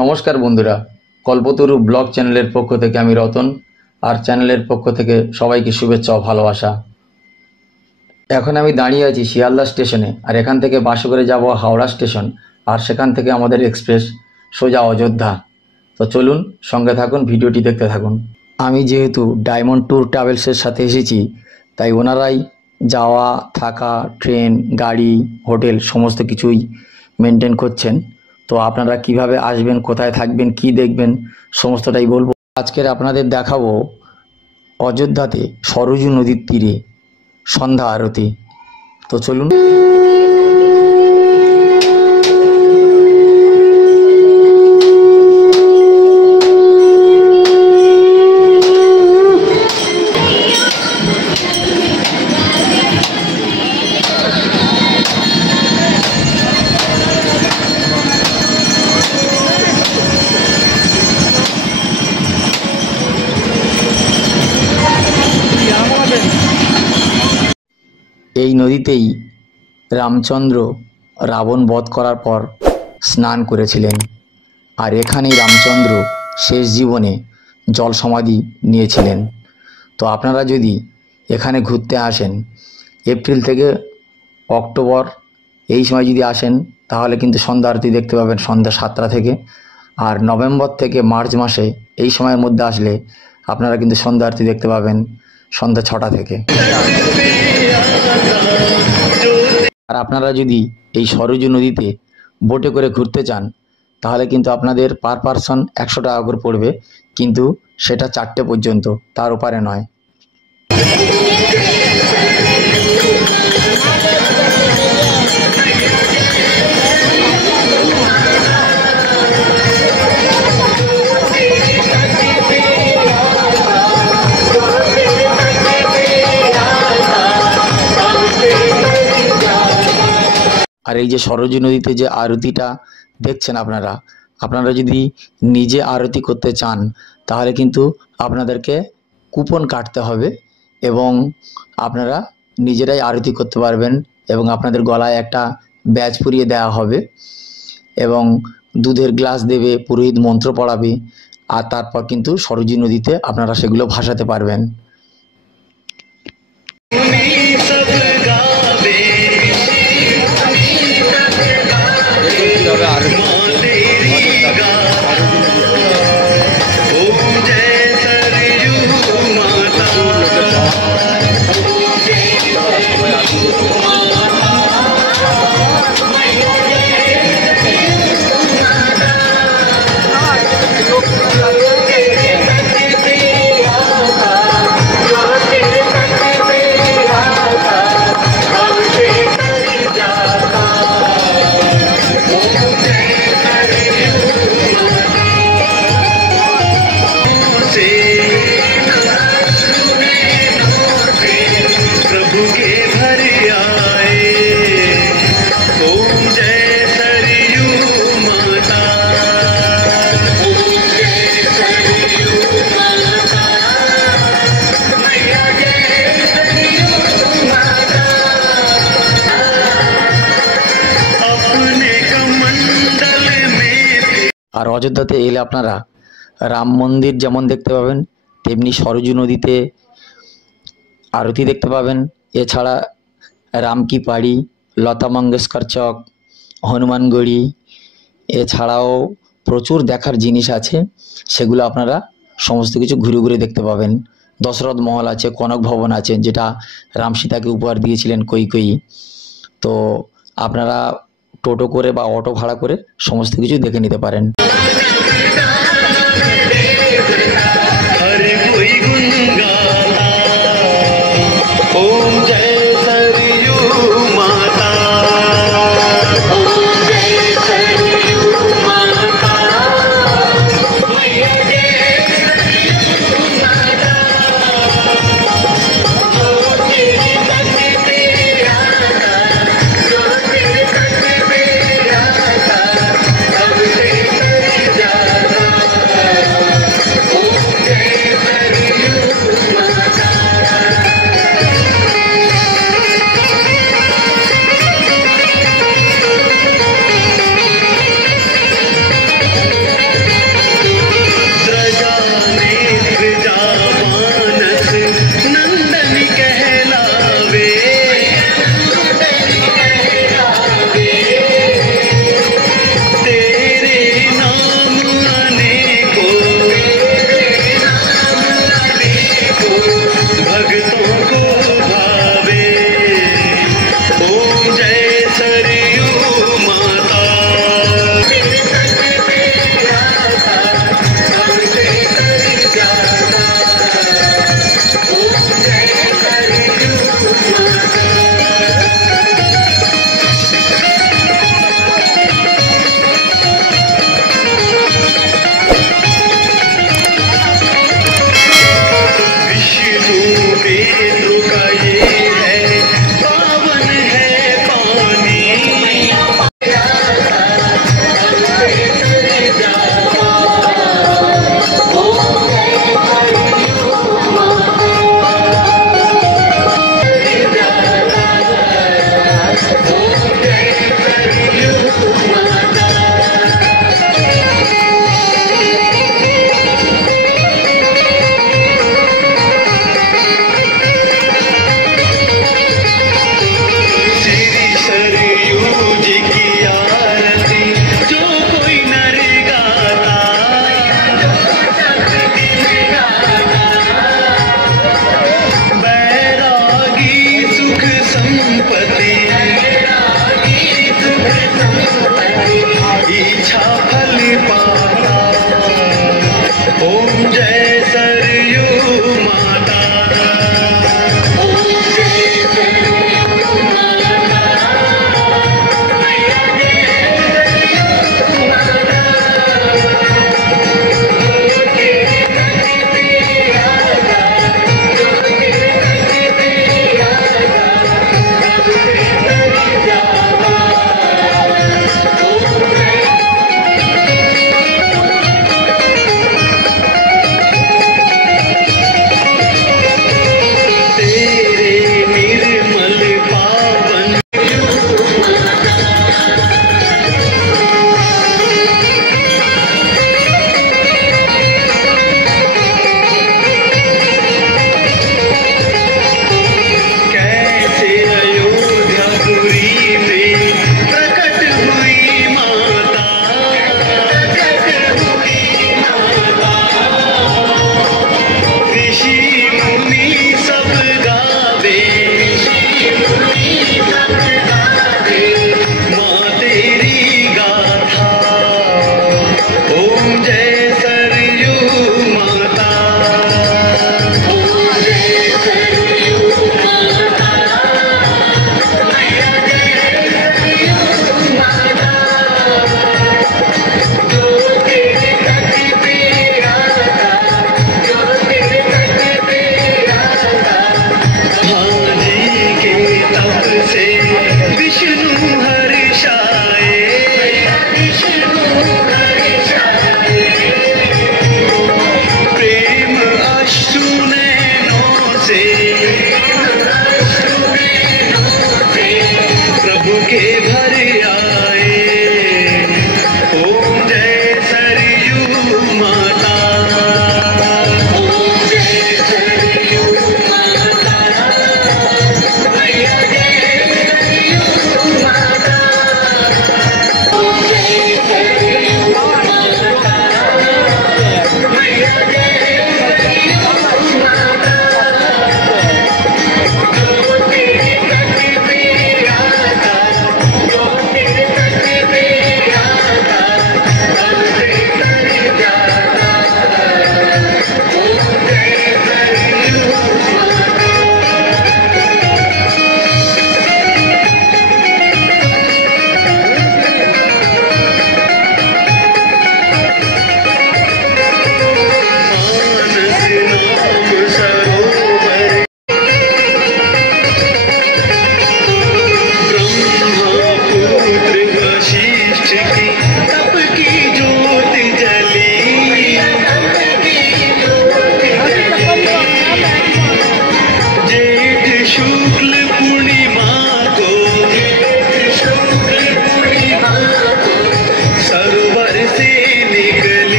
নমস্কার বন্ধুরা, কল্পতরু ব্লগ চ্যানেলের পক্ষ থেকে আমি রতন আর চ্যানেলের পক্ষ থেকে সবাইকে শুভেচ্ছা ও ভালোবাসা। এখন আমি দাঁড়িয়ে আছি শিয়ালদা স্টেশনে, আর এখান থেকে বাসে করে যাব হাওড়া স্টেশন, আর সেখান থেকে আমাদের এক্সপ্রেস সোজা অযোধ্যা। তো চলুন সঙ্গে থাকুন, ভিডিওটি দেখতে থাকুন। আমি যেহেতু ডায়মন্ড ট্যুর ট্রাভেলসের সাথে এসেছি, তাই ওনারাই যাওয়া, থাকা, ট্রেন, গাড়ি, হোটেল সমস্ত কিছুই মেনটেন করছেন। তো আপনারা কিভাবে আসবেন, কোথায় থাকবেন, কি দেখবেন সমস্তটাই বলবো। আজকের আপনাদের দেখাবো অযোধ্যাতে সরযূ নদীর তীরে সন্ধ্যা আরতি। তো চলুন। এই নদীতেই রামচন্দ্র রাবণ বধ করার পর স্নান করেছিলেন, আর এখানেই রামচন্দ্র শেষ জীবনে জল সমাধি নিয়েছিলেন। তো আপনারা যদি এখানে ঘুরতে আসেন এপ্রিল থেকে অক্টোবর এই সময় যদি আসেন, তাহলে কিন্তু সন্ধ্যা আরতি দেখতে পাবেন সন্ধ্যা 7টা থেকে। আর নভেম্বর থেকে মার্চ মাসে এই সময়ের মধ্যে আসলে আপনারা কিন্তু সন্ধ্যা আরতি দেখতে পাবেন সন্ধ্যা 6টা থেকে। আর আপনারা যদি এই সরযূ নদীতে বোটে করে ঘুরতে চান, তাহলে কিন্তু আপনাদের পার পারসন 100 টাকা করে পড়বে, কিন্তু সেটা 4টে পর্যন্ত, তার ওপারে নয়। আর এই যে সরযূ নদীতে যে আরতিটা দেখছেন আপনারা যদি নিজে আরতি করতে চান, তাহলে কিন্তু আপনাদেরকে কুপন কাটতে হবে এবং আপনারা নিজেরাই আরতি করতে পারবেন, এবং আপনাদের গলায় একটা ব্যাজ পরিয়ে দেওয়া হবে এবং দুধের গ্লাস দেবে, পুরোহিত মন্ত্র পড়াবে, আর তারপর কিন্তু সরযূ নদীতে আপনারা সেগুলো ভাসাতে পারবেন। আর অযোধ্যাতে এলে আপনারা রাম মন্দির যেমন দেখতে পাবেন, তেমনি সরযূ নদীতে আরতি দেখতে পাবেন। এছাড়া রাম কি পাড়ি, লতা মঙ্গেশকর চক, হনুমানগড়ি, এছাড়াও প্রচুর দেখার জিনিস আছে, সেগুলো আপনারা সমস্ত কিছু ঘুরে ঘুরে দেখতে পাবেন। দশরথ মহল আছে, কনক ভবন আছে, যেটা রাম সীতাকে উপহার দিয়েছিলেন কৈকেয়ী। তো আপনারা টোটো করে বা অটো ভাড়া করে সমস্ত কিছু দেখে নিতে পারেন।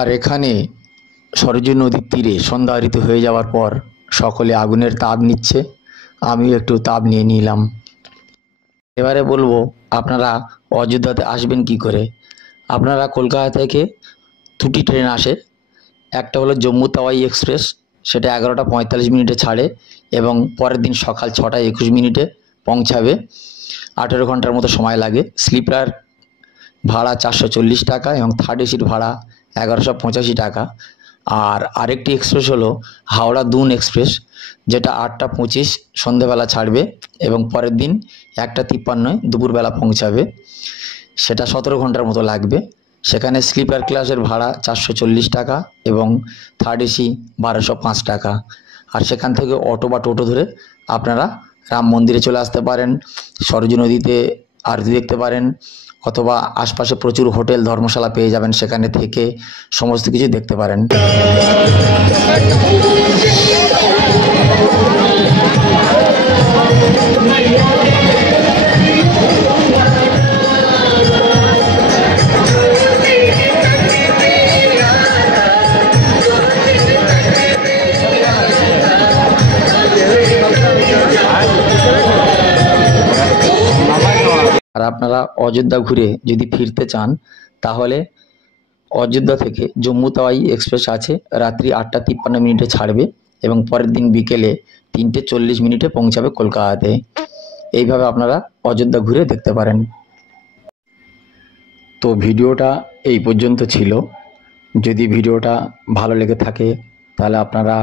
আর এখানে সরজু নদীর তীরে সন্ধ্যা আরতি হয়ে যাওয়ার পর সকলে আগুনের তাপ নিচ্ছে, আমিও একটু তাপ নিয়ে নিলাম। এবারে বলবো আপনারা অযোধ্যাতে আসবেন কি করে। আপনারা কলকাতা থেকে দুটি ট্রেন আসে, একটা হলো জম্মু তাওয়াই এক্সপ্রেস, সেটা 11টা 45 ছাড়ে এবং পরের দিন সকাল 6টা 21 পৌঁছাবে, 18 ঘন্টার মতো সময় লাগে। স্লিপার ভাড়া 440 টাকা এবং থার্ড এসির ভাড়া 1185 টাকা। আর আরেকটি এক্সপ্রেস হলো হাওড়া দুন এক্সপ্রেস, যেটা 8টা 25 সন্ধেবেলা ছাড়বে এবং পরের দিন 1টা 53 দুপুরবেলা পৌঁছাবে, সেটা 17 ঘন্টার মতো লাগবে। সেখানে স্লিপার ক্লাসের ভাড়া 440 টাকা এবং থার্ড এসি 1205 টাকা। আর সেখান থেকে অটো বা টোটো ধরে আপনারা রাম মন্দিরে চলে আসতে পারেন, সরজু নদীতে আরতি দেখতে পারেন, অথবা আশপাশে প্রচুর হোটেল ধর্মশালা পেয়ে যাবেন, সেখানে থেকে সমস্ত কিছু দেখতে পারেন। আর আপনারা অযোধ্যা ঘুরে যদি ফিরতে চান তাহলে অযোধ্যা থেকে জম্মু তাওয়াই এক্সপ্রেস আছে, রাত্রি 8টা 53 ছাড়বে এবং পরের দিন বিকেলে 3টে 40 পৌঁছাবে কলকাতাতে। এইভাবে আপনারা অযোধ্যা ঘুরে দেখতে পারেন। তো ভিডিওটা এই পর্যন্ত ছিল। যদি ভিডিওটা ভালো লেগে থাকে তাহলে আপনারা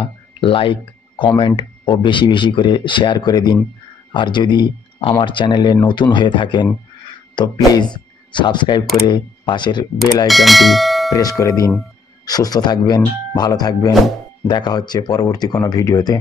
লাইক, কমেন্ট ও বেশি বেশি করে শেয়ার করে দিন। আর যদি আমার চ্যানেলে নতুন হয়ে থাকেন তো প্লিজ সাবস্ক্রাইব করে পাশের বেল আইকনটি প্রেস করে দিন। সুস্থ থাকবেন, ভালো থাকবেন, দেখা হচ্ছে পরবর্তী কোনো ভিডিওতে।